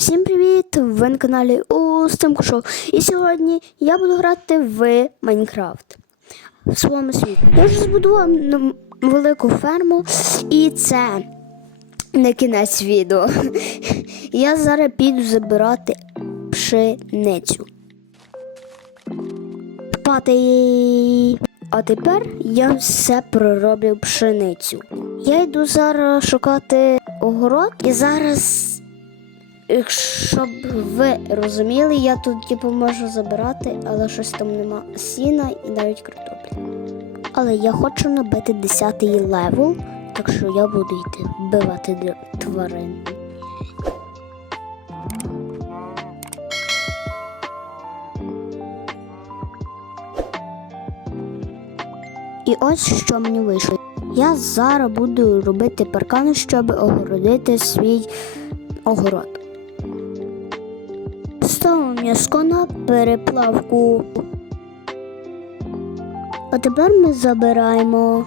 Всім привіт! Ви на каналі Устимко Шоу. І сьогодні я буду грати в Майнкрафт в своєму світі. Я вже збудував велику ферму, і це не кінець відео. Я зараз піду забирати пшеницю. Пати. А тепер я все пророблю пшеницю. Я йду зараз шукати огород і зараз Щоб ви розуміли, я тут типу можу забирати, але щось там нема сіна і навіть картоплі. Але я хочу набити 10 левел, так що я буду йти вбивати д- тварин. І ось що мені вийшло. Я зараз буду робити паркани, щоб огородити свій огород. Ставимо м'яско на переплавку. А тепер ми забираємо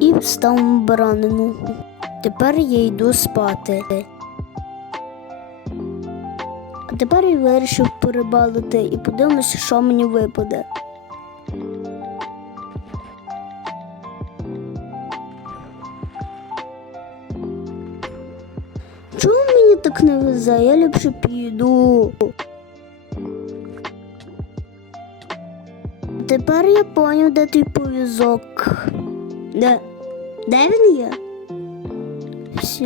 і ставимо баранину. Тепер я йду спати. А тепер я вирішив порибалити і подивимося, що мені випаде. Чому мені так не везе? Я ліпше піду. Тепер я поняв, де той пов'язок. Де? Де він є? Все.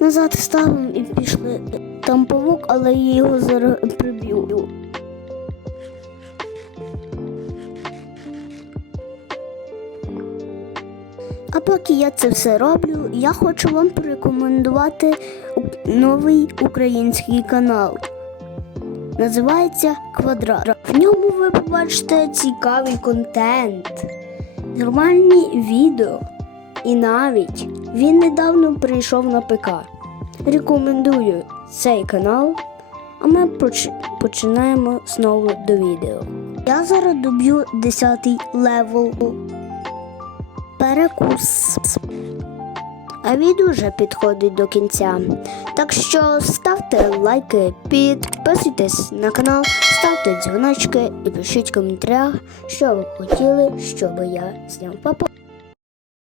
Назад ставимо і пішли. Там павук, але я його зараз приб'ю. А поки я це все роблю, я хочу вам порекомендувати новий український канал. Називається Квадрат. В ньому ви побачите цікавий контент, нормальні відео. І навіть він недавно прийшов на ПК. Рекомендую цей канал, а ми починаємо знову до відео. Я зараз доб'ю 10 левел перекус. А відео вже підходить до кінця. Так що ставте лайки, підписуйтесь на канал, ставте дзвіночки і пишіть в коментарях, що ви хотіли, щоб я зняв. Па-па!